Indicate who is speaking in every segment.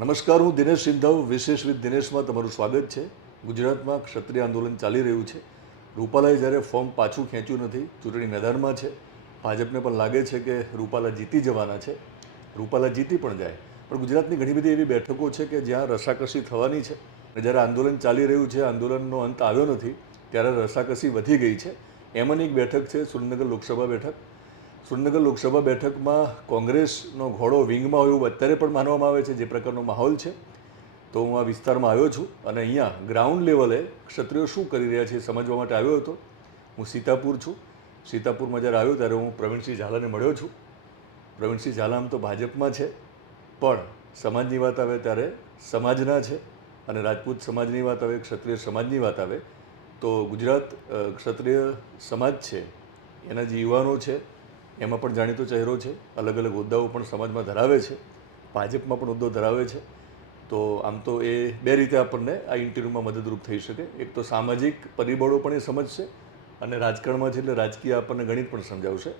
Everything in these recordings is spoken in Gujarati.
Speaker 1: નમસ્કાર, હું દિનેશ સિંધવ, વિશેષ વિથ દિનેશમાં તમારું સ્વાગત છે. ગુજરાતમાં ક્ષત્રિય આંદોલન ચાલી રહ્યું છે. રૂપાલાએ જ્યારે ફોર્મ પાછું ખેંચ્યું નથી, ચૂંટણી મેદાનમાં છે. ભાજપને પણ લાગે છે કે રૂપાલા જીતી જવાના છે. રૂપાલા જીતી પણ જાય. પણ ગુજરાતની ઘણી બધી એવી બેઠકો છે કે જ્યાં રસાકસી થવાની છે. અને જ્યારે આંદોલન ચાલી રહ્યું છે, આંદોલનનો અંત આવ્યો નથી, ત્યારે રસાકસી વધી ગઈ છે. એમાંની એક બેઠક છે, સુરેન્દ્રનગર લોકસભા બેઠક. સુરેન્દ્રનગર લોકસભા બેઠકમાં કોંગ્રેસનો ઘોડો વિંગમાં હોય એવું અત્યારે પણ માનવામાં આવે છે, જે પ્રકારનો માહોલ છે. તો હું આ વિસ્તારમાં આવ્યો છું અને અહીંયા ગ્રાઉન્ડ લેવલે ક્ષત્રિયો શું કરી રહ્યા છે એ સમજવા માટે આવ્યો હતો. હું સીતાપુર છું. સીતાપુરમાં જ્યારે આવ્યો ત્યારે હું પ્રવીણસિંહ ઝાલાને મળ્યો છું. પ્રવીણસિંહ ઝાલા આમ તો ભાજપમાં છે, પણ સમાજની વાત આવે ત્યારે સમાજના છે અને રાજપૂત સમાજની વાત આવે, ક્ષત્રિય સમાજની વાત આવે, તો ગુજરાત ક્ષત્રિય સમાજ છે, એના જે યુવાનો છે એમાં પણ જાણીતો ચહેરો છે અલગ અલગ હોદ્દાઓ પણ સમાજમાં ધરાવે છે ભાજપમાં પણ હોદ્દો ધરાવે છે. તો આમ તો એ બે રીતે આપણને આ ઇન્ટરવ્યૂમાં મદદરૂપ થઈ શકે. એક તો સામાજિક પરિબળો પણ એ સમજશે અને રાજકારણમાં છે એટલે રાજકીય આપણને ગણિત પણ સમજાવશે.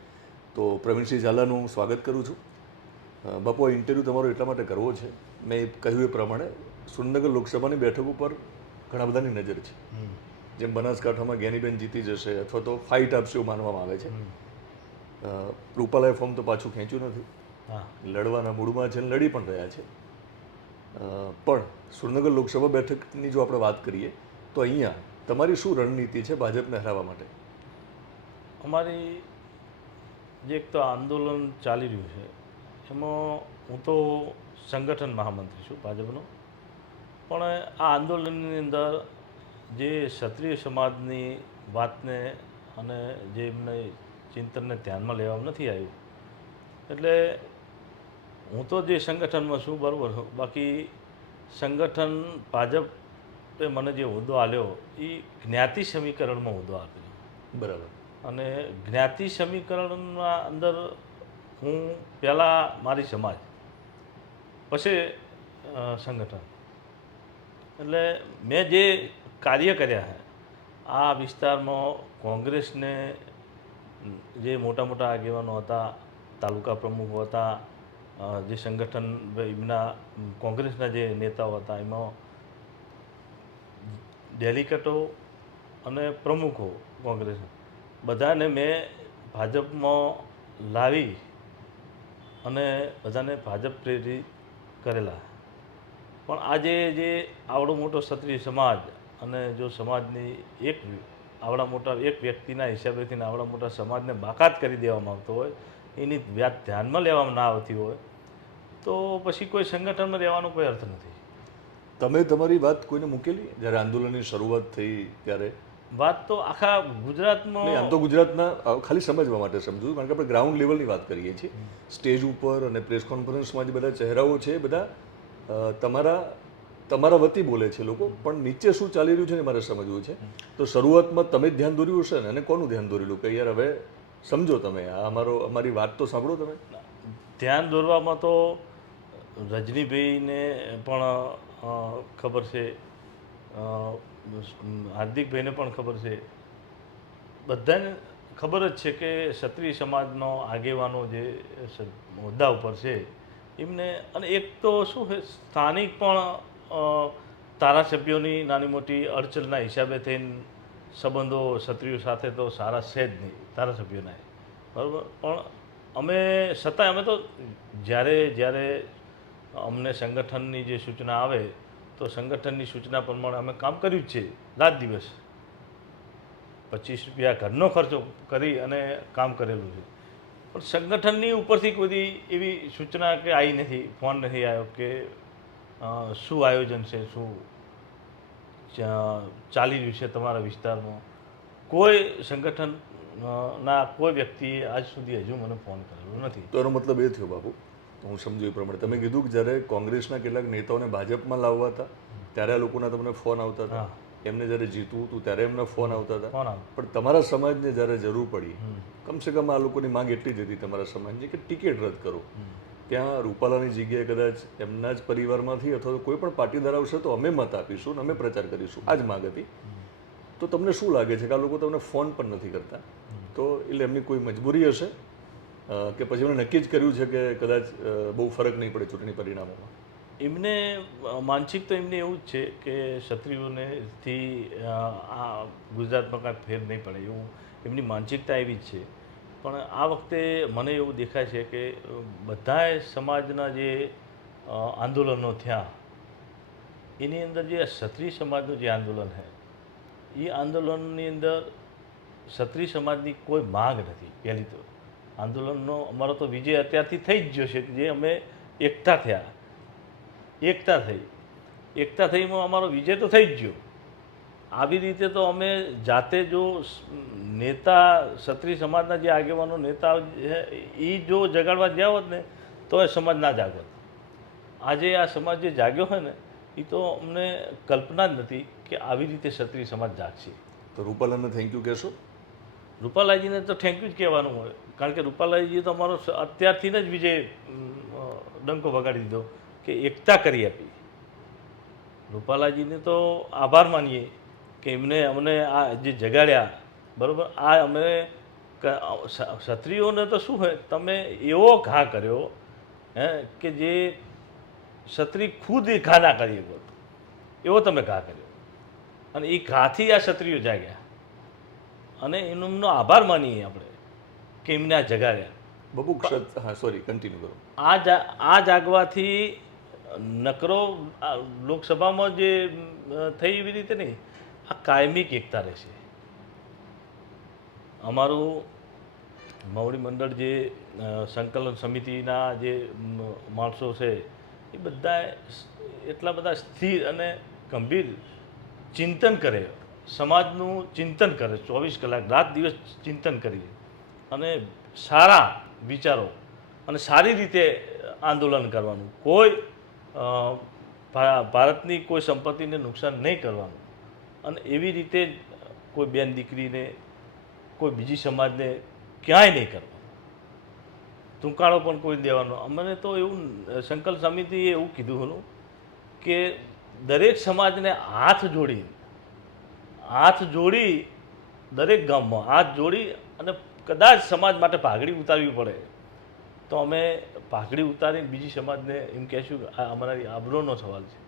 Speaker 1: તો પ્રવીણસિંહ ઝાલાનું હું સ્વાગત કરું છું. બપો ઇન્ટરવ્યૂ તમારો એટલા માટે કરવો છે. મેં કહ્યું એ પ્રમાણે સુરનગર લોકસભાની બેઠક ઉપર ઘણા બધાની નજર છે. જેમ બનાસકાંઠામાં જ્ઞાનીબેન જીતી જશે અથવા તો ફાઇટ આપશે એવું માનવામાં આવે છે. રૂપાલાએ ફોર્મ તો પાછું ખેંચ્યું નથી.
Speaker 2: હા.
Speaker 1: લડવાના મૂડમાં છે લડી પણ રહ્યા છે. પણ સુરનગર લોકસભા બેઠકની જો આપણે વાત કરીએ તો અહીંયા તમારી શું રણનીતિ છે ભાજપને હરાવવા માટે?
Speaker 2: અમારી જે એક તો આંદોલન ચાલી રહ્યું છે એમાં હું તો સંગઠન મહામંત્રી છું ભાજપનો પણ આ આંદોલનની અંદર જે ક્ષત્રિય સમાજની વાતને અને જે એમને ચિંતનને ધ્યાનમાં લેવામાં નથી આવ્યું. એટલે હું તો જે સંગઠનમાં છું બરાબર બાકી સંગઠન ભાજપે મને જે હોદ્દો આપ્યો એ જ્ઞાતિ સમીકરણમાં હોદ્દો આપ્યો
Speaker 1: બરાબર.
Speaker 2: અને જ્ઞાતિ સમીકરણના અંદર હું પહેલાં મારી સમાજ પછી સંગઠન. એટલે મેં જે કાર્ય કર્યા આ વિસ્તારમાં કોંગ્રેસને જે મોટા મોટા આગેવાનો હતા, તાલુકા પ્રમુખ હતા જે સંગઠન એમના કોંગ્રેસના જે નેતાઓ હતા, એમાં ડેલિકેટો અને પ્રમુખો કોંગ્રેસ. બધાને મેં ભાજપમાં લાવી અને બધાને ભાજપ પ્રેરિત કરેલા. પણ આજે જે આવડો મોટો ક્ષત્રિય સમાજ અને જો સમાજની એક આવડા મોટા એક વ્યક્તિના હિસાબેથી આવડા મોટા સમાજને બાકાત કરી દેવામાં આવતો હોય એની વ્યાજ ધ્યાનમાં લેવામાં ના આવતી હોય તો પછી કોઈ સંગઠનમાં રહેવાનો કોઈ અર્થ નથી.
Speaker 1: તમે તમારી વાત કોઈને મૂકેલી? જ્યારે આંદોલનની શરૂઆત થઈ ત્યારે?
Speaker 2: વાત તો આખા ગુજરાતમાં
Speaker 1: આમ તો ગુજરાતના ખાલી સમજવા માટે સમજુ કારણ કે આપણે ગ્રાઉન્ડ લેવલની વાત કરીએ છીએ. સ્ટેજ ઉપર અને પ્રેસ કોન્ફરન્સમાં જે બધા ચહેરાઓ છે બધા તમારા તમારા વતી બોલે છે લોકો, પણ નીચે શું ચાલી રહ્યું છે ને મારે સમજવું છે. તો શરૂઆતમાં તમે ધ્યાન દોર્યું હશે ને? અને કોનું ધ્યાન દોરેલું? કે યાર હવે સમજો તમે, આ અમારો, અમારી વાત તો સાંભળો તમે.
Speaker 2: ધ્યાન દોરવામાં તો રજનીભાઈને પણ ખબર છે હાર્દિકભાઈને પણ ખબર છે. બધાને ખબર જ છે કે ક્ષત્રિય સમાજનો આગેવાનો જે હોદ્દા ઉપર છે, એમને, અને એક તો શું છે, સ્થાનિક પણ ધારાસભ્યોની નાની મોટી અડચણના હિસાબે થઈને સંબંધો ક્ષત્રિયો સાથે તો સારા છે જ નહીં, ધારાસભ્યોના. બરાબર? પણ અમે છતાંય અમે તો જ્યારે જ્યારે અમને સંગઠનની જે સૂચના આવે, તો સંગઠનની સૂચના પ્રમાણે અમે કામ કર્યું જ છે રાત દિવસ. પચીસ રૂપિયા ઘરનો ખર્ચો કરી અને કામ કરેલું છે. પણ સંગઠનની ઉપરથી કોઈ એવી સૂચના કે આવી નથી, ફોન નથી આવ્યો કે શું આયોજન છે શું ચાલી રહ્યું છે તમારા વિસ્તારમાં? કોઈ સંગઠન ના કોઈ વ્યક્તિએ આજ સુધી હજુ મને ફોન કરેલો નથી.
Speaker 1: તો એનો મતલબ એ થયો બાપુ તો હું સમજુ એ પ્રમાણે. તમે કીધું કે જ્યારે કોંગ્રેસના કેટલાક નેતાઓને ભાજપમાં લાવવા હતા ત્યારે આ લોકોના તમને ફોન આવતા હતા. એમને જ્યારે જીતવું હતું ત્યારે એમને ફોન આવતા હતા. પણ તમારા સમાજને જ્યારે જરૂર પડી કમસે કમ આ લોકોની માંગ એટલી જ હતી તમારા સમાજની કે ટિકિટ રદ કરો. ત્યાં રૂપાલાની જગ્યાએ કદાચ એમના જ પરિવારમાંથી અથવા તો કોઈ પણ પાટીદાર આવશે તો અમે મત આપીશું અને અમે પ્રચાર કરીશું. આ જ માગ હતી. તો તમને શું લાગે છે કે આ લોકો તમને ફોન પણ નથી કરતા? તો એટલે એમની કોઈ મજબૂરી હશે? કે પછી એમણે નક્કી જ કર્યું છે કે કદાચ બહુ ફરક નહીં પડે ચૂંટણી પરિણામોમાં?
Speaker 2: એમને માનસિક તો એમને એવું જ છે કે ક્ષત્રિયોને થી આ ગુજરાતમાં કાંઈ ફેર નહીં પડે એવું એમની માનસિકતા એવી જ છે. પણ આ વખતે મને એવું દેખાય છે કે બધાય સમાજના જે આંદોલનો થયા, એની અંદર જે ક્ષત્રિય સમાજનું જે આંદોલન છે એ આંદોલનની અંદર ક્ષત્રિય સમાજની કોઈ માંગ નથી. પહેલી તો આંદોલનનો અમારો તો વિજય અત્યારથી થઈ જ ગયો છે જે અમે એકતા થયા. એકતા થઈ. એકતા થઈમાં અમારો વિજય તો થઈ જ ગયો. આવી રીતે તો અમે જાતે જો નેતા ક્ષત્રિય સમાજના જે આગેવાનો નેતા છે એ જો જગાડવા ગયા હોત ને તો એ સમાજ ના જાગત. આજે આ સમાજ જે જાગ્યો હોય ને એ તો અમને કલ્પના જ નથી કે આવી રીતે ક્ષત્રિય સમાજ જાગશે.
Speaker 1: તો રૂપાલાને થેન્ક યુ કહેશો?
Speaker 2: રૂપાલાજીને તો થેન્ક યુ જ કહેવાનું હોય. કારણ કે રૂપાલાજીએ તો અમારો અત્યારથી જ વિજય ડંકો વગાડી દીધો કે એકતા કરી આપી. રૂપાલાજીને તો આભાર માનીએ. કે એમને અમને આ જે જગાડ્યા બરાબર? આ અમે ક્ષત્રિયોને તો શું હોય? તમે એવો ઘા કર્યો હે કે જે ક્ષત્રિય ખુદ એ ઘા ના કરી શકો એવો તમે ઘા કર્યો. અને એ ઘાથી આ ક્ષત્રિયો જાગ્યા. અને એનો એમનો આભાર માનીએ આપણે કે એમને આ જગાડ્યા.
Speaker 1: બબુ હા સોરી કન્ટિન્યુ કરો.
Speaker 2: આ જા આ જાગવાથી નકરો લોકસભામાં જે થઈ એવી રીતે નહીં આ કાયમિક એકતા રહેશે અમારું મવડી મંડળ જે સંકલન સમિતિના જે માણસો છે, એ બધા એટલા બધા સ્થિર અને ગંભીર ચિંતન કરે. સમાજનું ચિંતન કરે. ચોવીસ કલાક રાત દિવસ ચિંતન કરીએ. અને સારા વિચારો અને સારી રીતે આંદોલન કરવાનું. કોઈ ભારતની કોઈ સંપત્તિને નુકસાન નહીં કરવાનું. અને એવી રીતે કોઈ બેન દીકરીને, કોઈ બીજી સમાજને ક્યાંય નહીં કરવા. ટૂંકાણો પણ કોઈ દેવાનો. અમને તો એવું, સંકલ્પ સમિતિએ એવું કીધું હતું કે દરેક સમાજને હાથ જોડી હાથ જોડી દરેક ગામમાં, હાથ જોડી અને કદાચ સમાજ માટે પાઘડી ઉતારવી પડે. તો અમે પાઘડી ઉતારીને બીજી સમાજને એમ કહેશું કે આ અમારી આબરોનો સવાલ છે.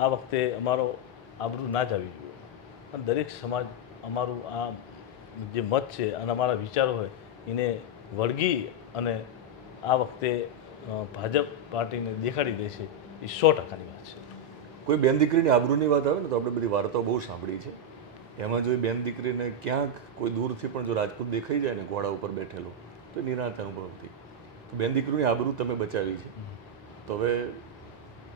Speaker 2: આ વખતે અમારો આબરૂ ના જવી જોઈએ અને દરેક સમાજ અમારું આ જે મત છે અને અમારા વિચારો હોય એને વળગી અને આ વખતે ભાજપ પાર્ટીને દેખાડી દે છે એ સો ટકાની વાત છે.
Speaker 1: કોઈ બેન દીકરીની આબરૂની વાત આવે ને તો આપણે બધી વાર્તાઓ બહુ સાંભળી છે. એમાં જો એ બેન દીકરીને ક્યાંક કોઈ દૂરથી પણ જો રાજપૂત દેખાઈ જાય ને ઘોડા ઉપર બેઠેલો તો એ નિરાંત અનુભવતી. તો બેન દીકરીની આબરૂ તમે બચાવી છે. તો હવે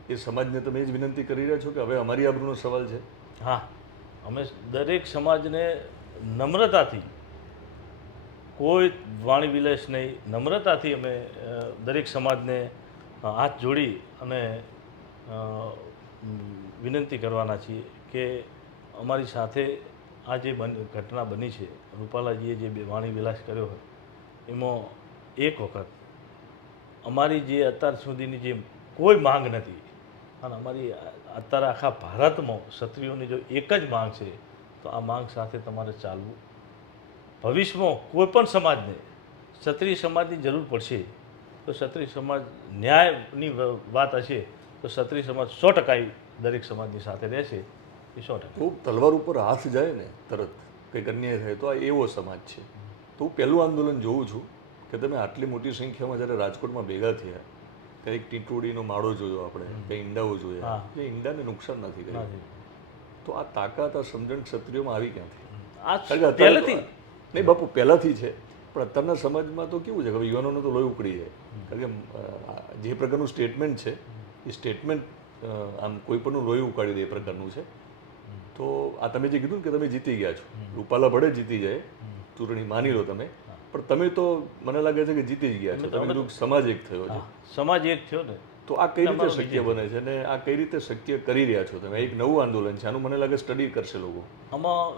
Speaker 1: એ સમાજને તમે એ જ વિનંતી કરી રહ્યા છો કે હવે અમારી આબરૂનો સવાલ છે?
Speaker 2: હા. અમે દરેક સમાજને નમ્રતાથી, કોઈ વાણી વિલાસ નહીં, નમ્રતાથી અમે દરેક સમાજને હાથ જોડી અને વિનંતી કરવાના છીએ કે અમારી સાથે આ જે બન, ઘટના બની છે, રૂપાલાજીએ જે વાણી વિલાસ કર્યો હોય, એમાં એક વખત અમારી જે અત્યાર સુધીની જે કોઈ માંગ નથી. અને અમારી અત્યારે આખા ભારતમાં ક્ષત્રિયોની જો એક જ માંગ છે, તો આ માંગ સાથે તમારે ચાલવું. ભવિષ્યમાં કોઈ પણ સમાજને ક્ષત્રિય સમાજની જરૂર પડશે, તો ક્ષત્રિય સમાજ ન્યાયની વાત હશે, તો ક્ષત્રિય સમાજ સો ટકા દરેક સમાજની સાથે રહેશે. એ સો ટકા.
Speaker 1: તું તલવાર ઉપર હાથ જાય ને તરત, કંઈક અન્યાય થાય તો આ એવો સમાજ છે. તો હું પહેલું આંદોલન જોઉં છું કે તમે આટલી મોટી સંખ્યામાં જ્યારે રાજકોટમાં ભેગા થયા કંઈક ટીટોડીનો માળો જોયો આપણે કંઈ ઈંડાઓ જોયા. એ ઈંડાને નુકસાન નથી કર્યું તો આ તાકાત આ સમજણ ક્ષત્રિયોમાં આવી ક્યાંથી?
Speaker 2: પહેલેથી
Speaker 1: નહીં બાપુ પહેલાંથી છે. પણ અત્યારના સમાજમાં તો કેવું છે? કે યુવાનોને તો લોહી ઉકળી જાય. કારણ કે જે પ્રકારનું સ્ટેટમેન્ટ છે એ સ્ટેટમેન્ટ આમ કોઈ પણનું લોહી ઉકાળી દે એ પ્રકારનું છે. તો આ તમે જે કીધું ને કે તમે જીતી ગયા છો. રૂપાલા ભળે જીતી જાય. ચૂંટણી માની લો તમે. પણ તમે તો મને લાગે છે કે જીતી જ ગયા છો. તમે કીધું સમાજ એક થયો છે.
Speaker 2: સમાજ એક થયો ને.
Speaker 1: તો આ કઈ રીતે શક્ય બને છે અને આ કઈ રીતે શક્ય કરી રહ્યા છો તમે? એક નવું આંદોલન છે આનું મને લાગે સ્ટડી કરશે લોકો.
Speaker 2: આમાં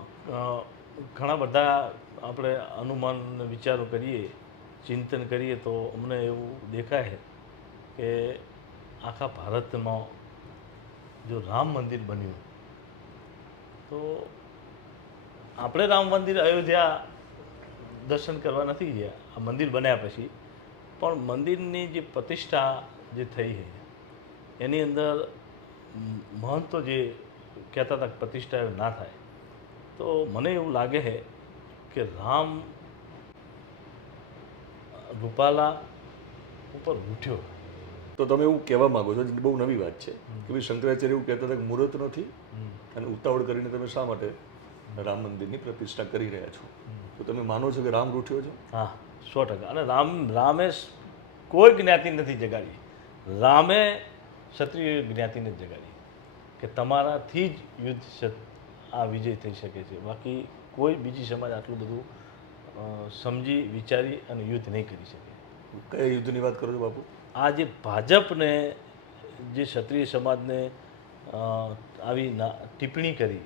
Speaker 2: ઘણા બધા આપણે અનુમાન અને વિચારો કરીએ ચિંતન કરીએ તો અમને એવું દેખાય કે આખા ભારતમાં જો રામ મંદિર બન્યું તો આપણે રામ મંદિર અયોધ્યા દર્શન કરવા નથી ગયા. આ મંદિર બન્યા પછી. પણ મંદિરની જે પ્રતિષ્ઠા જે થઈ છે એની અંદર મહંતો જે કહેતા હતા પ્રતિષ્ઠા ના થાય. તો મને એવું લાગે છે કે રામ રૂપાલા ઉપર ઉઠ્યો.
Speaker 1: તો તમે એવું કહેવા માગો છો બહુ નવી વાત છે. કે ભાઈ શંકરાચાર્ય એવું કહેતા હતા કે મુહૂર્ત નથી અને ઉતાવળ કરીને તમે શા માટે રામ મંદિરની પ્રતિષ્ઠા કરી રહ્યા છો? તો તમે માનો છો કે રામ રૂઠ્યો છે?
Speaker 2: હા સો ટકા. અને રામ રામે કોઈ જ્ઞાતિ નથી જગાડી. રામે ક્ષત્રિય જ્ઞાતિને જગાડી. કે તમારાથી જ યુદ્ધ આ વિજય થઈ શકે છે. બાકી કોઈ બીજી સમાજ આટલું બધું સમજી વિચારી અને યુદ્ધ નહીં કરી શકે.
Speaker 1: કયા યુદ્ધની વાત કરો છો બાપુ?
Speaker 2: આ જે ભાજપને જે ક્ષત્રિય સમાજને આવી ના ટિપ્પણી કરી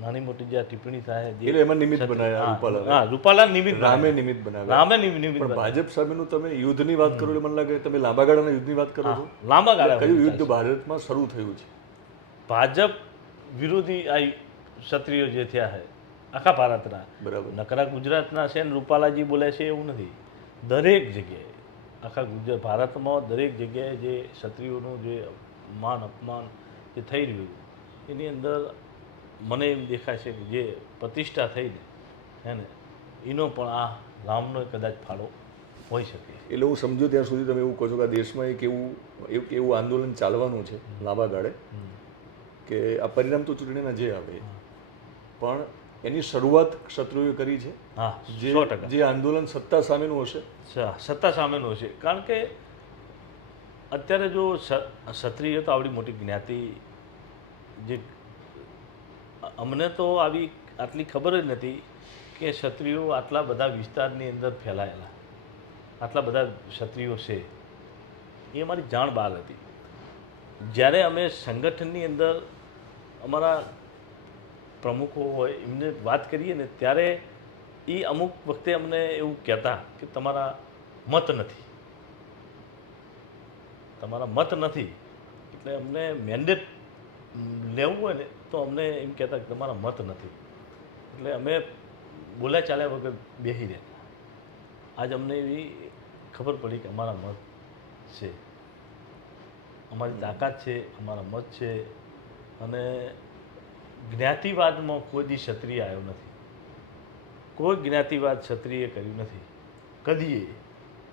Speaker 2: નાની મોટી જે ટિપ્પણી થાય જે
Speaker 1: એટલે એમાં નિમિત્ત બનાવ્યા રૂપાલા
Speaker 2: હા રૂપાલા નિમિત્ત
Speaker 1: રામે. નિમિત્ત બનાવ્યા.
Speaker 2: રામે નિમિ- નિમિત્ત
Speaker 1: પણ ભાજપ સામેનું તમે યુદ્ધની વાત કરો એટલે મને લાગે તમે લાંબા ગાળાના યુદ્ધની વાત કરો છો.
Speaker 2: લાંબા ગાળા
Speaker 1: કયું યુદ્ધ ભારતમાં શરૂ થયું છે?
Speaker 2: ભાજપ વિરોધી આ ક્ષત્રિયો જે થયા છે આખા ભારતના.
Speaker 1: બરાબર.
Speaker 2: નકરા ગુજરાતના છે ને રૂપાલાજી બોલે છે એવું નથી. દરેક જગ્યાએ આખા ગુજરાત ભારતમાં દરેક જગ્યાએ જે ક્ષત્રિયોનું જે માન અપમાન જે થઈ રહ્યું એની અંદર મને એમ દેખાય છે કે જે પ્રતિષ્ઠા થઈને હે ને એનો પણ આ ગામનો કદાચ ફાળો હોઈ શકે.
Speaker 1: એટલે હું સમજો ત્યાં સુધી તમે એવું કહો છો કે આ દેશમાં એક એવું એક એવું આંદોલન ચાલવાનું છે લાંબા ગાળે કે આ પરિણામ તો ચૂંટણીના જે આવે. પણ એની શરૂઆત ક્ષત્રિયોએ કરી છે
Speaker 2: હા
Speaker 1: જે જે આંદોલન સત્તા સામેનું હશે.
Speaker 2: સત્તા સામેનું હશે. કારણ કે અત્યારે જો ક્ષત્રિય તો આવડી મોટી જ્ઞાતિ જે અમને તો આવી આટલી ખબર જ નથી કે ક્ષત્રિયો આટલા બધા વિસ્તારની અંદર ફેલાયેલા. આટલા બધા ક્ષત્રિયો છે. એ અમારી જાણ બહાર હતી. જ્યારે અમે સંગઠનની અંદર અમારા પ્રમુખો હોય, એમને વાત કરીએ ને ત્યારે એ અમુક વખતે અમને એવું કહેતા કે તમારા મત નથી. તમારા મત નથી. એટલે અમને મેન્ડેટ લેવું હોય ને તો અમને એમ કહેતા કે તમારા મત નથી. એટલે અમે બોલ્યા ચાલ્યા વગર બેસી રહ્યા આજ અમને એવી ખબર પડી કે અમારા મત છે. અમારી તાકાત છે, અમારા મત છે અને જ્ઞાતિવાદમાં કોઈ દી ક્ષત્રિય આવ્યો નથી. કોઈ જ્ઞાતિવાદ ક્ષત્રિય કર્યું નથી. કદીએ.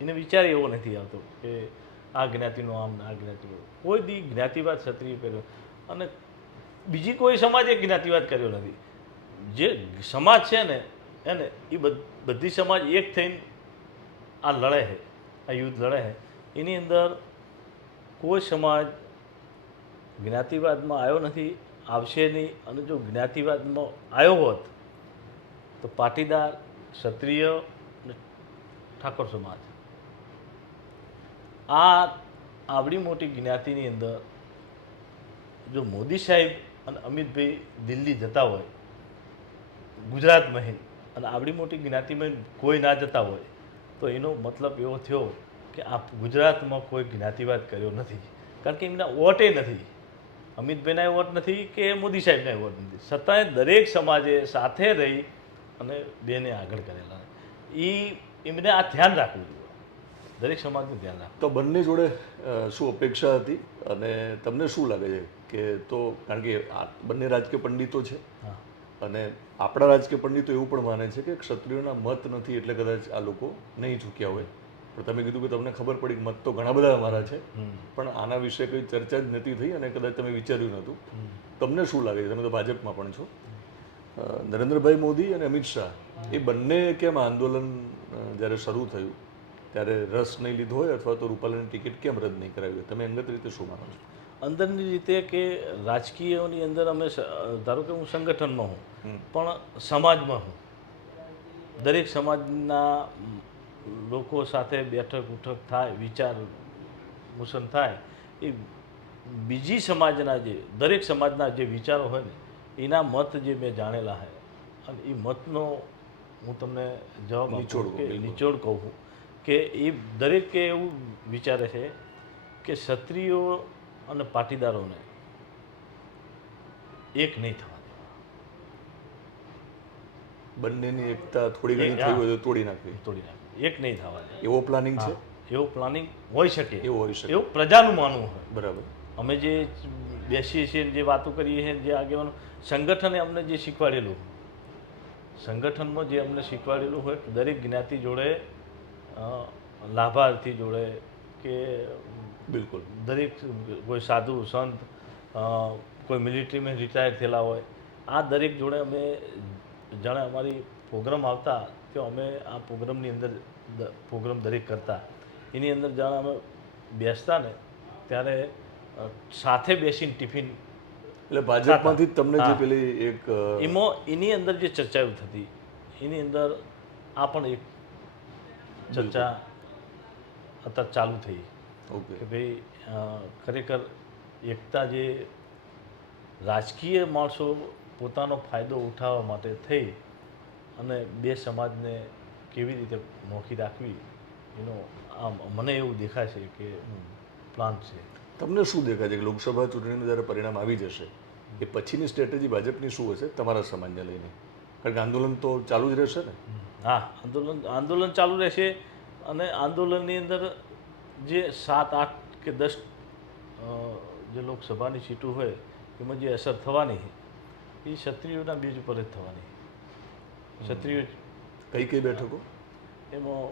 Speaker 2: એને વિચાર એવો નથી આવતો કે આ જ્ઞાતિનો આમ આ જ્ઞાતિનો. કોઈ દી જ્ઞાતિવાદ ક્ષત્રિય કર્યો. અને બીજી કોઈ સમાજે જ્ઞાતિવાદ કર્યો નથી. જે સમાજ છે ને, એને એ બધ- સમાજ એક થઈને આ લડે છે, આ યુદ્ધ લડે છે. એની અંદર કોઈ સમાજ જ્ઞાતિવાદમાં આવ્યો નથી, આવશે નહીં. અને જો જ્ઞાતિવાદમાં આવ્યો હોત, તો પાટીદાર, ક્ષત્રિય અને ઠાકોર સમાજ. આ આવડી મોટી જ્ઞાતિની અંદર જો મોદી સાહેબ અને અમિતભાઈ દિલ્હી જતા હોય ગુજરાત મહેલ અને આવડી મોટી જ્ઞાતિમાં કોઈ ના જતા હોય, તો એનો મતલબ એવો થયો કે આ ગુજરાતમાં કોઈ જ્ઞાતિવાદ કર્યો નથી. કારણ કે એમના વોટે નથી. અમિતભાઈના વોટ નથી કે મોદી સાહેબના વોટ નથી. છતાંય દરેક સમાજે સાથે રહી અને બેને આગળ કરેલા. એ એમને આ ધ્યાન રાખવું જોઈએ. દરેક સમાજનું ધ્યાન રાખવું.
Speaker 1: તો બંને જોડે શું અપેક્ષા હતી? અને તમને શું લાગે છે? કે તો કારણ કે આ બંને રાજકીય પંડિતો છે. અને આપણા રાજકીય પંડિતો એવું પણ માને છે કે ક્ષત્રિયોના મત નથી એટલે કદાચ આ લોકો નહીં ચૂક્યા હોય. પણ તમે કીધું કે તમને ખબર પડી કે મત તો ઘણા બધા અમારા છે. પણ આના વિશે કોઈ ચર્ચા જ નથી થઈ અને કદાચ તમે વિચાર્યું નહોતું. તમને શું લાગે છે? તમે તો ભાજપમાં પણ છો. નરેન્દ્રભાઈ મોદી અને અમિત શાહ એ બંને કેમ આંદોલન જ્યારે શરૂ થયું ત્યારે રસ નહીં લીધો હોય અથવા તો રૂપાલાની ટિકિટ કેમ રદ નહીં કરાવી હોય? તમે અંગત રીતે શું માનો છો?
Speaker 2: અંદરની રીતે કે રાજકીયની અંદર અમે ધારો કે હું સંગઠનમાં હું પણ સમાજમાં હું દરેક સમાજના લોકો સાથે બેઠક ઉઠક થાય વિચાર મુસન થાય એ બીજી સમાજના જે દરેક સમાજના જે વિચારો હોય ને એના મત જે મેં જાણેલા છે અને એ મતનો હું તમને જવાબ
Speaker 1: નિચોડ
Speaker 2: કે નિચોડ કહું કે એ દરેકે એવું વિચારે છે કે ક્ષત્રિયો અને પાટીદારોને એક નહીં થવા
Speaker 1: બંનેની એકતા થોડી ઘણી થઈ હોય તો તોડી નાખવી.
Speaker 2: તોડી નાખવી. એક નહીં થવા
Speaker 1: એવો પ્લાનિંગ છે?
Speaker 2: એવો પ્લાનિંગ હોઈ શકે.
Speaker 1: એવું હોઈ શકે.
Speaker 2: એવું પ્રજાનું માનવું હોય.
Speaker 1: બરાબર.
Speaker 2: અમે જે બેસીએ છીએ જે વાતો કરીએ છીએ જે આગેવાનો સંગઠને અમને જે શીખવાડેલું સંગઠનમાં જે અમને શીખવાડેલું હોય કે દરેક જ્ઞાતિ જોડે લાભાર્થી જોડે કે
Speaker 1: બિલકુલ.
Speaker 2: દરેક કોઈ સાધુ સંત કોઈ મિલિટરીમાં રિટાયર થયેલા હોય આ દરેક જોડે અમે જાણે અમારી પ્રોગ્રામ આવતા તો અમે આ પ્રોગ્રામની અંદર પ્રોગ્રામ દરેક કરતા. એની અંદર જાણે અમે બેસતા ને ત્યારે સાથે બેસીને ટિફિન
Speaker 1: એટલે ભાજપમાંથી તમને જે પેલી એક
Speaker 2: એમાં એની અંદર જે ચર્ચાઓ થતી એની અંદર આ પણ એક ચર્ચા અત્યારે ચાલુ થઈ. કે ભાઈ ખરેખર એકતા જે રાજકીય માણસો પોતાનો ફાયદો ઉઠાવવા માટે થઈ અને બે સમાજને કેવી રીતે મોખી રાખવી એનો આમ મને એવું દેખાય છે કે પ્લાન છે.
Speaker 1: તમને શું દેખાય છે કે લોકસભા ચૂંટણીનું જ્યારે પરિણામ આવી જશે એ પછીની સ્ટ્રેટેજી ભાજપની શું હશે તમારા સમાજને લઈને? કારણ કે આંદોલન તો ચાલુ જ રહેશે ને?
Speaker 2: હા આંદોલન આંદોલન ચાલુ રહેશે અને આંદોલનની અંદર જે સાત આઠ કે દસ જે લોકસભાની સીટો હોય એમાં જે અસર થવાની એ ક્ષત્રિયોના બીજ ઉપર જ થવાની ક્ષત્રિયો
Speaker 1: કઈ કઈ બેઠકો?
Speaker 2: એમાં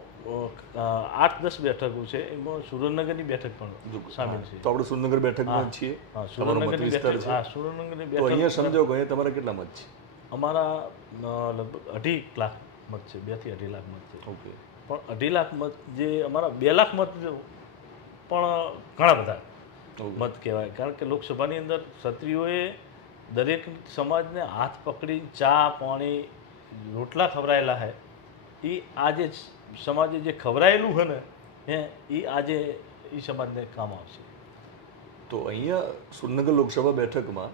Speaker 2: આઠ દસ બેઠકો છે એમાં સુરેન્દ્રનગરની બેઠક પણ સામેલ છે.
Speaker 1: તો આપણે સુરેન્દ્રનગર બેઠકમાં છીએ.
Speaker 2: હા સુરેન્દ્રનગરની બેઠક હા સુરેન્દ્રનગરની
Speaker 1: તો અહીંયા સમજો કે તમારે તમારા કેટલા મત છે?
Speaker 2: અમારા લગભગ અઢી લાખ મત છે બેથી અઢી લાખ મત છે.
Speaker 1: ઓકે.
Speaker 2: પણ અઢી લાખ મત જે અમારા બે લાખ મત પણ ઘણા બધા મત કહેવાય. કારણ કે લોકસભાની અંદર ક્ષત્રિયોએ દરેક સમાજને હાથ પકડીને ચા પાણી રોટલા ખવડાયેલા છે એ આજે સમાજે જે ખવડાયેલું છે ને હે એ આજે એ સમાજને કામ આવશે.
Speaker 1: તો અહીંયા સુરનગર લોકસભા બેઠકમાં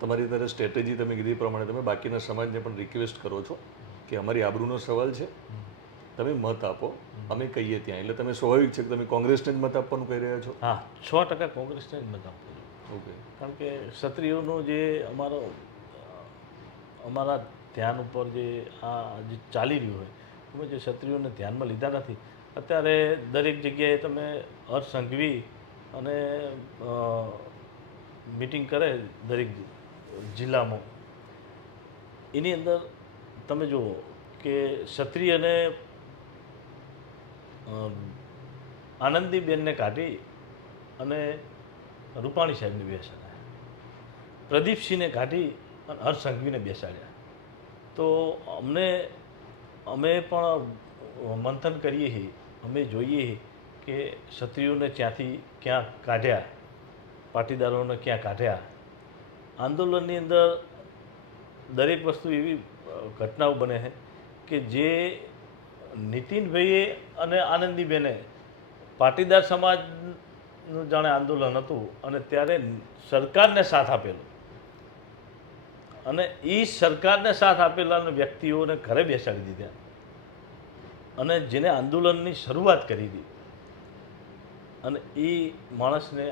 Speaker 1: તમારી ત્યારે સ્ટ્રેટેજી તમે કીધી એ પ્રમાણે તમે બાકીના સમાજને પણ રિક્વેસ્ટ કરો છો કે અમારી આબરૂનો સવાલ છે. તમે મત આપો. અમે કહીએ ત્યાં. એટલે તમે સ્વાભાવિક છે કે તમે કોંગ્રેસને જ મત આપવાનું કહી રહ્યા છો?
Speaker 2: હા છ ટકા કોંગ્રેસને જ મત આપવો
Speaker 1: ઓકે.
Speaker 2: કારણ કે ક્ષત્રિયોનો જે અમારો અમારા ધ્યાન ઉપર જે આ જે ચાલી રહ્યું હોય એમાં જે ક્ષત્રિયોને ધ્યાનમાં લીધા નથી અત્યારે દરેક જગ્યાએ તમે હર્ષ સંઘવી અને મિટિંગ કરે દરેક જિલ્લામાં. એની અંદર તમે જુઓ કે ક્ષત્રિયને અ, આનંદીબેનને કાઢી અને રૂપાણી સાહેબને બેસાડ્યા. પ્રદીપસિંહને કાઢી અને હર્ષ બેસાડ્યા. તો અમને, અમે પણ મંથન કરીએ છીએ, અમે જોઈએ કે ક્ષત્રિયોને ત્યાંથી ક્યાં કાઢ્યા, પાટીદારોને ક્યાં કાઢ્યા. આંદોલનની અંદર દરેક વસ્તુ એવી ઘટનાઓ બને છે કે જે નીતિનભાઈએ અને આનંદીબેને પાટીદાર સમાજનું જાણે આંદોલન હતું અને ત્યારે સરકારને સાથ આપેલો. અને એ સરકારને સાથ આપેલા વ્યક્તિઓને ઘરે બેસાડી દીધા. અને જેને આંદોલનની શરૂઆત કરી હતી અને એ માણસને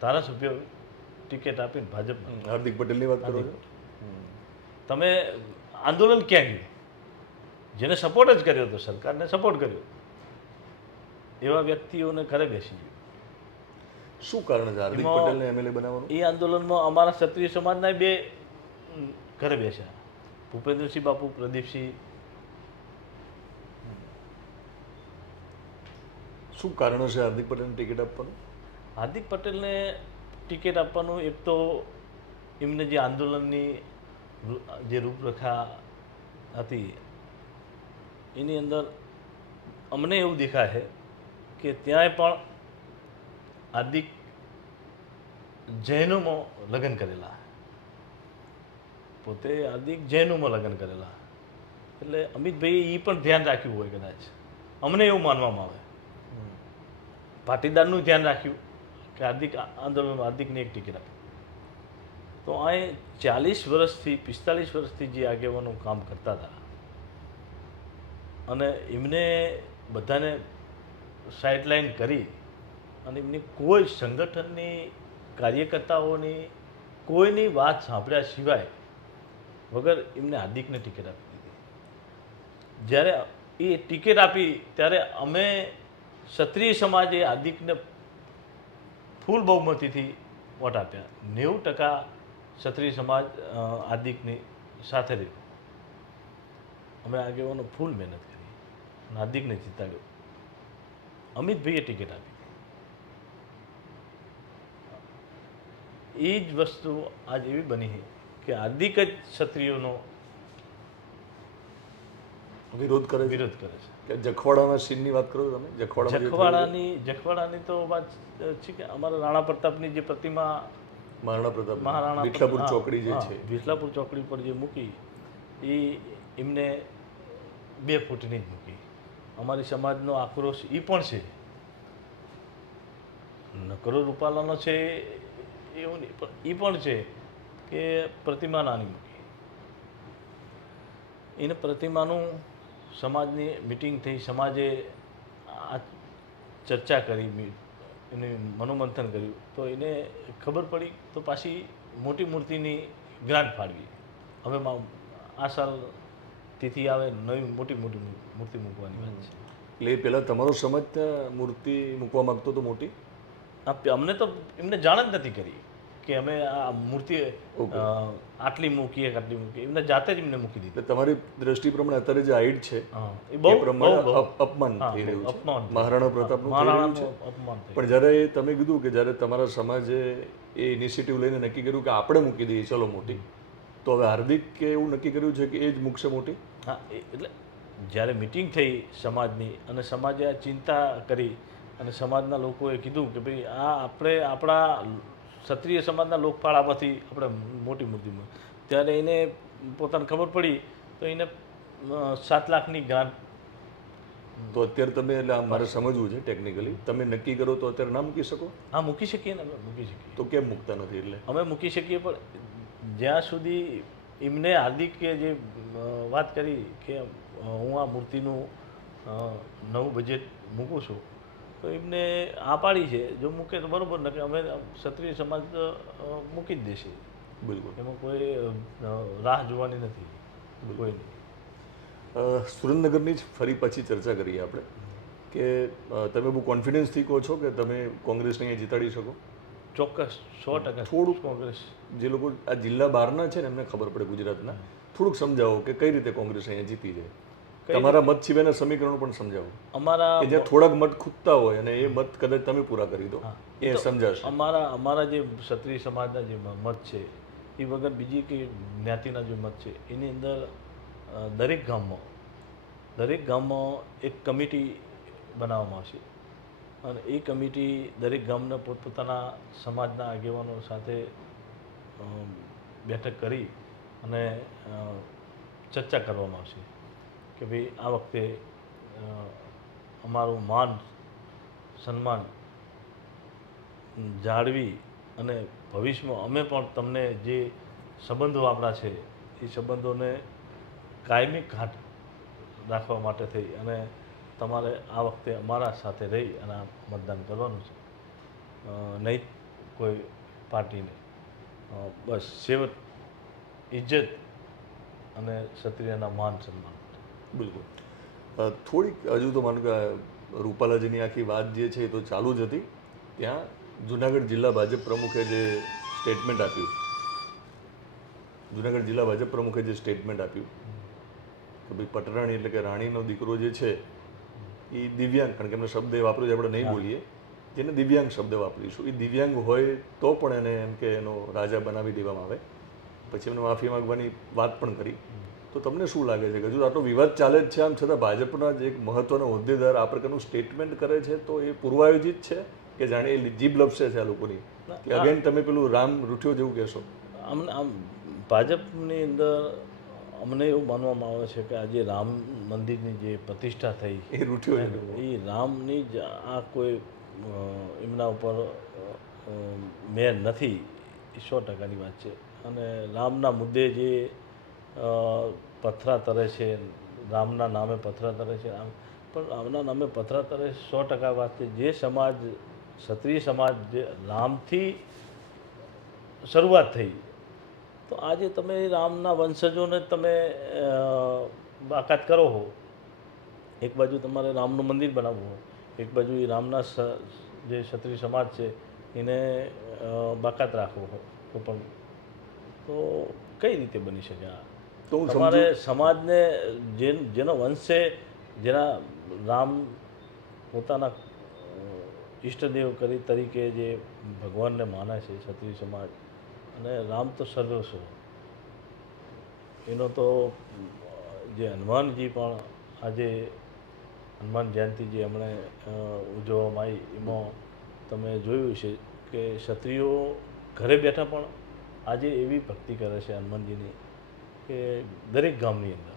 Speaker 2: ધારાસભ્ય ટિકિટ આપીને ભાજપ
Speaker 1: હાર્દિક પટેલની વાત કરો
Speaker 2: તમે આંદોલન ક્યાં ગયું? જેને સપોર્ટ જ કર્યો હતો સરકારને સપોર્ટ કર્યો. એવા વ્યક્તિઓને ઘરે બેસી ગયું.
Speaker 1: શું કારણ છે? હાર્દિક પટેલને એમએલએ બનાવવાનું?
Speaker 2: એ આંદોલનમાં અમારા ક્ષત્રિય સમાજના બે ઘરે બેસ્યા. ભૂપેન્દ્રસિંહ બાપુ પ્રદીપસિંહ.
Speaker 1: શું કારણો છે હાર્દિક પટેલને ટિકિટ આપવાનું?
Speaker 2: હાર્દિક પટેલને ટિકિટ આપવાનું એક તો એમને જે આંદોલનની જે રૂપરેખા હતી એની અંદર અમને એવું દેખાય છે કે ત્યાંય પણ હાર્દિક જૈનોમાં લગ્ન કરેલા. પોતે હાર્દિક જૈનોમાં લગ્ન કરેલા. એટલે અમિતભાઈએ એ પણ ધ્યાન રાખ્યું હોય કદાચ. અમને એવું માનવામાં આવે. પાટીદારનું ધ્યાન રાખ્યું કે હાર્દિક આંદોલનમાં હાર્દિકને એક ટિકિટ આપી. તો અહીં ચાલીસ વર્ષથી પિસ્તાલીસ વર્ષથી જે આગેવાનો કામ કરતા હતા અને એમને બધાને સાઇડલાઇન કરી અને એમની કોઈ સંગઠનની કાર્યકર્તાઓની કોઈની વાત સાંભળ્યા સિવાય વગર એમને હાર્દિકને ટિકિટ આપી દીધી. જ્યારે એ ટિકિટ આપી ત્યારે અમે ક્ષત્રિય સમાજે હાર્દિકને ફૂલ બહુમતીથી વોટ આપ્યા. નેવું ટકા ક્ષત્રિય સમાજ હાર્દિકની સાથે રહ્યો અમે આગેવાનો ફૂલ મહેનત હાર્દિકને જીતાડ્યો. અમિતભાઈએ ટિકિટ આપી. એ જ વસ્તુ આજ એવી બની છે કે હાર્દિક જ ક્ષત્રિયોનો
Speaker 1: વિરોધ કરે
Speaker 2: વિરોધ કરે છે.
Speaker 1: કે જખવાડાના સીનની વાત કરો તમે? જખવાડા
Speaker 2: જખવાડાની જખવાડાની તો વાત છે કે અમારા રાણા પ્રતાપની જે પ્રતિમા
Speaker 1: મહારાણા પ્રતાપ
Speaker 2: મહારાણા
Speaker 1: વિઠલાપુર ચોકડી જે છે.
Speaker 2: વિઠલાપુર ચોકડી પર જે મૂકી એ એમને બે ફૂટની જ મૂકી. અમારી સમાજનો આક્રોશ એ પણ છે. નકરો રૂપાલાનો છે એવું નહીં, પણ એ પણ છે કે પ્રતિમા નાની મૂકી એને પ્રતિમાનું સમાજની મિટિંગ થઈ, સમાજે આ ચર્ચા કરી એને મનોમંથન કર્યું, તો એને ખબર પડી તો પાછી મોટી મૂર્તિની ગ્રાન્ટ ફાળવી. હવે આ સાલ તિથિ આવે, નવી મોટી મોટી મૂ- મૂર્તિ મૂકવાની વાત છે.
Speaker 1: એટલે એ પહેલાં તમારો સમજ ત્યાં મૂર્તિ મૂકવા માગતો હતો મોટી?
Speaker 2: અમને તો એમને જાણ જ નથી કરી કે અમે આ મૂર્તિ આટલી મૂકીએ આટલી મૂકીએ એમને જાતે જ એમને મૂકી દીધી.
Speaker 1: તમારી દ્રષ્ટિ પ્રમાણે અત્યારે જે હાઈટ છે
Speaker 2: એ બહુ
Speaker 1: પ્રમાણે અપમાન થઈ રહ્યું છે.
Speaker 2: અપમાન
Speaker 1: મહારાણા પ્રતાપનું
Speaker 2: અપમાન
Speaker 1: પણ જ્યારે તમે કીધું કે જ્યારે તમારા સમાજે એ ઇનિશિયેટિવ લઈને નક્કી કર્યું કે આપણે મૂકી દઈએ ચલો મોટી તો હવે હાર્દિક કે એવું નક્કી કર્યું છે કે એ જ મૂકશે મોટી?
Speaker 2: હા એટલે જ્યારે મિટિંગ થઈ સમાજની અને સમાજે આ ચિંતા કરી અને સમાજના લોકોએ કીધું કે ભાઈ આ આપણે આપણા ક્ષત્રિય સમાજના લોકપાળામાંથી આપણે મોટી મૂર્તિ. ત્યારે એને પોતાને ખબર પડી તો એને સાત લાખની ગ્રાન્ટ
Speaker 1: તો અત્યારે તમે એટલે મારે સમજવું છે ટેકનિકલી તમે નક્કી કરો તો અત્યારે ના મૂકી શકો?
Speaker 2: હા મૂકી શકીએ ને અમે મૂકી શકીએ.
Speaker 1: તો કેમ મૂકતા નથી એટલે?
Speaker 2: અમે મૂકી શકીએ પણ જ્યાં સુધી એમને હાર્દિકે જે વાત કરી કે હું આ મૂર્તિનું નવું બજેટ મૂકું છું તો એમને આ પાડી છે. જો મૂકે તો બરાબર ને કે અમે ક્ષત્રિય સમાજ મૂકી જ દેશે.
Speaker 1: બિલકુલ.
Speaker 2: એમાં કોઈ રાહ જોવાની નથી. કોઈ નહીં.
Speaker 1: સુરેન્દ્રનગરની જ ફરી પછી ચર્ચા કરીએ આપણે કે તમે બહુ કોન્ફિડન્સથી કહો છો કે તમે કોંગ્રેસને અહીંયા જીતાડી શકો?
Speaker 2: ચોક્કસ સો ટકા.
Speaker 1: થોડુંક
Speaker 2: કોંગ્રેસ.
Speaker 1: જે લોકો આ જિલ્લા બહારના છે ને એમને ખબર પડે ગુજરાતના. થોડુંક સમજાવો કે કઈ રીતે કોંગ્રેસ અહીંયા જીતી જાય. તમારા મત સિવાયના સમીકરણો પણ સમજાવો.
Speaker 2: અમારા
Speaker 1: કે જ્યાં થોડાક મત ખૂટતા હોય અને એ મત કદાચ તમે પૂરા કરી દો એ સમજાશે.
Speaker 2: અમારા અમારા જે ક્ષત્રિય સમાજના જે મત છે એ વગર બીજી કે જ્ઞાતિના જે મત છે એની અંદર દરેક ગામમાં દરેક ગામમાં એક કમિટી બનાવવામાં આવશે. અને એ કમિટી દરેક ગામના પોતપોતાના સમાજના આગેવાનો સાથે બેઠક કરી અને ચર્ચા કરવામાં આવશે. કે ભાઈ આ વખતે અમારું માન, સન્માન જાળવી અને ભવિષ્યમાં અમે પણ તમને જે સંબંધો આપણા છે, એ સંબંધોને કાયમી ઘાટ રાખવા માટે થઈ અને તમારે આ વખતે અમારા સાથે રહી અને મતદાન કરવાનું છે. નહીં કોઈ પાર્ટીને. બસ સેવટ ઇજ્જત અને ક્ષત્રિયના માન, સન્માન.
Speaker 1: બિલકુલ. થોડીક હજુ તો માનું કે રૂપાલાજીની આખી વાત જે છે એ તો ચાલુ જ હતી. ત્યાં જુનાગઢ જિલ્લા ભાજપ પ્રમુખે જે સ્ટેટમેન્ટ આપ્યું. જુનાગઢ જિલ્લા ભાજપ પ્રમુખે જે સ્ટેટમેન્ટ આપ્યું. કે ભાઈ પટરાણી એટલે કે રાણીનો દીકરો જે છે એ દિવ્યાંગ કારણ કે એમને શબ્દ એ વાપર્યો આપણે નહીં બોલીએ. જેને દિવ્યાંગ શબ્દ વાપરીશું. એ દિવ્યાંગ હોય તો પણ એને એમ કે એનો રાજા બનાવી દેવામાં આવે. પછી એમને માફી માંગવાની વાત પણ કરી. તો તમને શું લાગે છે કે હજુ આટલો વિવાદ ચાલે જ છે આમ છતાં ભાજપના જે એક મહત્વનો હોદ્દેદાર આ પ્રકારનું સ્ટેટમેન્ટ કરે છે તો એ પૂર્વાયોજિત છે કે જાણે એ જીભ લપસે છે આ લોકોની? કે અગેન તમે પેલું રામ રૂઠ્યો જેવું કહેશો?
Speaker 2: આમ આમ ભાજપની અંદર અમને એવું માનવામાં આવે છે કે આજે રામ મંદિરની જે પ્રતિષ્ઠા થઈ
Speaker 1: એ રૂઠ્યો
Speaker 2: એ રામની જ આ કોઈ એમના ઉપર મેર નથી એ સો ટકાની વાત છે. અને રામના મુદ્દે જે પથરા તરે છે, રામના નામે પથરા તરે છે આમ પણ રામના નામે પથરા તરે સો ટકા વાત જે સમાજ, ક્ષત્રિય સમાજ જે રામથી શરૂઆત થઈ. તો આજે તમે રામના વંશજોને તમે બાકાત કરો હો. એક બાજુ તમારે રામનું મંદિર બનાવવું હોય. એક બાજુ એ રામના જે ક્ષત્રિય સમાજ છે, એને બાકાત રાખવો તો પણ, તો કઈ રીતે બની શકે આ?
Speaker 1: તો
Speaker 2: તમારે સમાજને જે જેનો વંશ છે, જેના રામ પોતાના ઈષ્ટદેવ કરી તરીકે જે ભગવાનને માને છે ક્ષત્રિય સમાજ, અને રામ તો સર્વસ્વ. એનો તો, જે હનુમાનજી પણ આજે હનુમાન જયંતિ જે હમણે ઉજવવામાં આવી, એમાં તમે જોયું છે કે ક્ષત્રિયો ઘરે બેઠા પણ આજે એવી ભક્તિ કરે છે હનુમાનજીની. કે દરેક ગામની અંદર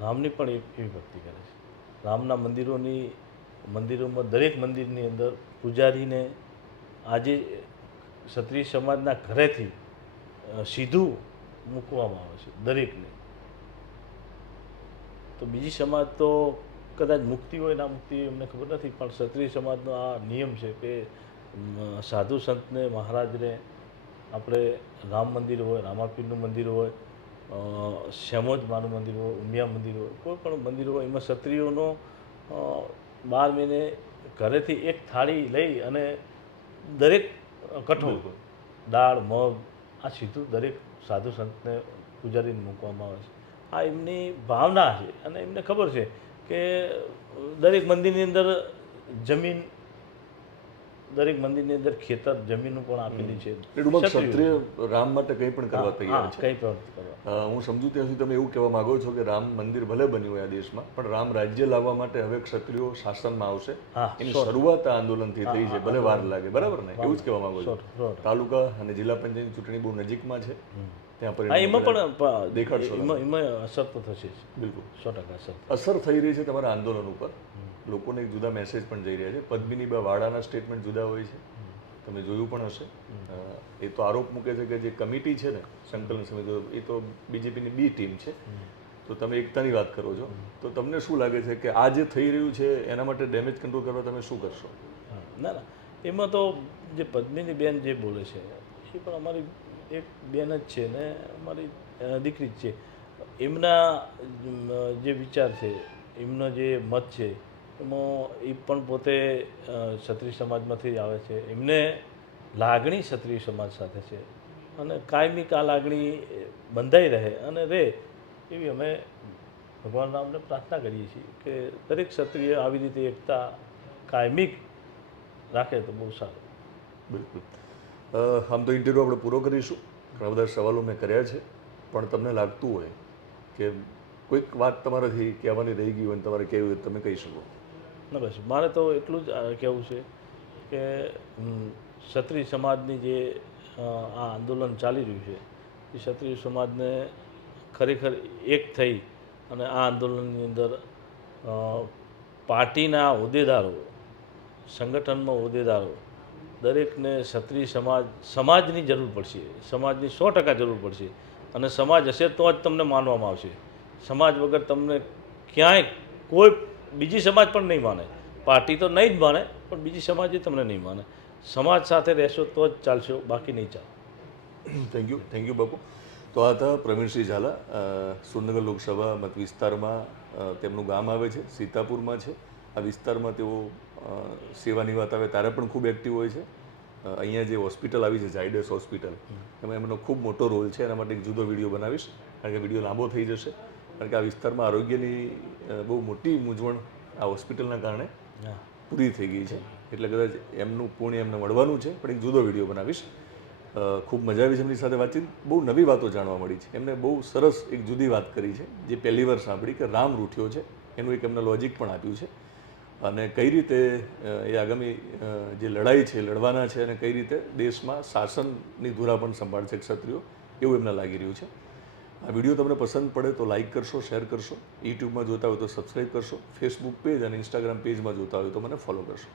Speaker 2: રામની પણ એવી ભક્તિ કરે છે. રામના મંદિરોની, મંદિરોમાં દરેક મંદિરની અંદર પૂજારીને આજે ક્ષત્રિય સમાજના ઘરેથી સીધું મૂકવામાં આવે છે દરેકને. તો બીજી સમાજ તો કદાચ મુક્તિ હોય ના મુક્તિ હોય એમને ખબર નથી, પણ ક્ષત્રિય સમાજનો આ નિયમ છે કે સાધુ સંતને મહારાજને આપણે રામ મંદિર હોય, રામાપીરનું મંદિર હોય અ, શ્યામોજ માનું મંદિર હોય ઉમિયા મંદિર હોય કોઈ પણ મંદિર હોય એમાં ક્ષત્રિયોનો બાર મહિને ઘરેથી એક થાળી લઈ અને દરેક કઠોળ દાળ મગ આ સીધું દરેક સાધુ સંતને પૂજારીને મૂકવામાં આવે છે. આ એમની ભાવના છે અને એમને ખબર છે કે દરેક મંદિરની અંદર જમીન દરેક મંદિરની અંદર ખેતર જમીન પણ આપેલી છે.
Speaker 1: ટૂંકમાં
Speaker 2: ક્ષત્રિય
Speaker 1: રામ માટે કંઈ પણ કરવા તૈયાર છે.
Speaker 2: કંઈ પણ કરવા.
Speaker 1: હું સમજુ ત્યાં સુધી તમે એવું કહેવા માંગો છો કે રામ મંદિર ભલે બન્યું હોય આ દેશમાં પણ રામ રાજ્ય લાવવા માટે હવે ક્ષત્રિયો શાસનમાં આવશે. એની શરૂઆત આ આંદોલનથી થઈ છે ભલે વાર લાગે બરાબર ને? એવું જ કહેવા માંગો છો. તાલુકા અને જિલ્લા પંચાયતની ચૂંટણી બહુ નજીકમાં છે. ત્યાં
Speaker 2: એમાં પણ
Speaker 1: દેખાડશો
Speaker 2: એમાં એમાં અસર તો થશે
Speaker 1: બિલકુલ.
Speaker 2: સો ટકા અસર.
Speaker 1: અસર થઈ રહી છે તમારા આંદોલન ઉપર? લોકોને એક જુદા મેસેજ પણ જઈ રહ્યા છે. પદ્મિની બા વાડાના સ્ટેટમેન્ટ જુદા હોય છે. તમે જોયું પણ હશે. એ તો આરોપ મૂકે છે કે જે કમિટી છે ને, સંકલન સમિતિ એ તો બીજેપીની બી ટીમ છે. તો તમે એકતાની વાત કરો છો. તો તમને શું લાગે છે કે આ જે થઈ રહ્યું છે, એના માટે ડેમેજ કંટ્રોલ કરવા તમે શું કરશો?
Speaker 2: ના ના. એમાં તો જે પદ્મિની બેન જે બોલે છે, એ પણ અમારી એક બેન જ છે ને, અમારી દીકરી જ છે. એમના જે વિચાર છે, એમનો જે મત છે એમાં એ પણ પોતે ક્ષત્રિય સમાજમાંથી આવે છે. એમને લાગણી ક્ષત્રિય સમાજ સાથે છે. અને કાયમિક આ લાગણી બંધાઈ રહે અને રહે એવી અમે ભગવાન રામને પ્રાર્થના કરીએ છીએ કે દરેક ક્ષત્રિય આવી રીતે એકતા કાયમિક રાખે તો બહુ સારું.
Speaker 1: બિલકુલ. આમ તો ઇન્ટરવ્યૂ આપણે પૂરો કરીશું. ઘણા બધા સવાલો મેં કર્યા છે. પણ તમને લાગતું હોય કે કોઈક વાત તમારાથી કહેવાની રહી ગઈ હોય અને તમારે કેવી તમે કહી શકો.
Speaker 2: ના બસ, મારે તો એટલું જ કહેવું છે કે ક્ષત્રિય સમાજની જે આ આંદોલન ચાલી રહ્યું છે, એ ક્ષત્રિય સમાજને ખરેખર એક થઈ અને આ આંદોલનની અંદર પાર્ટીના હોદ્દેદારો, સંગઠનમાં હોદ્દેદારો, દરેકને ક્ષત્રિય સમાજ, સમાજની જરૂર પડશે, સમાજની સો ટકા જરૂર પડશે અને સમાજ હશે તો જ તમને માનવામાં આવશે. સમાજ વગર તમને ક્યાંય કોઈ બીજી સમાજ પણ નહીં માને. પાર્ટી તો નહીં જ માને, પણ બીજી સમાજ તમને નહીં માને. સમાજ સાથે રહેશો તો જ ચાલશો, બાકી નહીં ચાલે.
Speaker 1: થેન્ક યુ થેન્ક યુ બાપુ. તો આ હતા પ્રવીણસિંહ ઝાલા સુરનગર લોકસભા મત વિસ્તારમાં તેમનું ગામ આવે છે, સીતાપુરમાં છે. આ વિસ્તારમાં તેઓ સેવાની વાત આવે ત્યારે પણ ખૂબ એક્ટિવ હોય છે. અહીંયા જે હોસ્પિટલ આવી છે, ઝાયડસ હોસ્પિટલ, એમાં એમનો ખૂબ મોટો રોલ છે. એના માટે એક જુદો વીડિયો બનાવીશ, કારણ કે વીડિયો લાંબો થઈ જશે. કારણ કે આ વિસ્તારમાં આરોગ્યની બહુ મોટી મૂંઝવણ આ હોસ્પિટલના કારણે પૂરી થઈ ગઈ છે. એટલે કદાચ એમનું પુણ્ય એમને મળવાનું છે પણ એક જુદો વીડિયો બનાવીશ. ખૂબ મજા આવી છે એમની સાથે વાતચીત. બહુ નવી વાતો જાણવા મળી છે. એમને બહુ સરસ એક જુદી વાત કરી છે જે પહેલી વાર સાંભળી કે રામ રૂઠ્યો છે. એનું એક એમને લોજિક પણ આપ્યું છે. અને કઈ રીતે એ આગામી જે લડાઈ છે લડવાના છે અને કઈ રીતે દેશમાં શાસનની ધુરા પણ સંભાળશે ક્ષત્રિયો એવું એમને લાગી રહ્યું છે. આ વીડિયો તમને પસંદ પડે તો લાઇક કરશો શેર કરશો. યુટ્યુબમાં જોતા હોય તો સબસ્ક્રાઈબ કરશો. ફેસબુક પેજ અને ઇન્સ્ટાગ્રામ પેજમાં જોતા હોય તો મને ફોલો કરશો.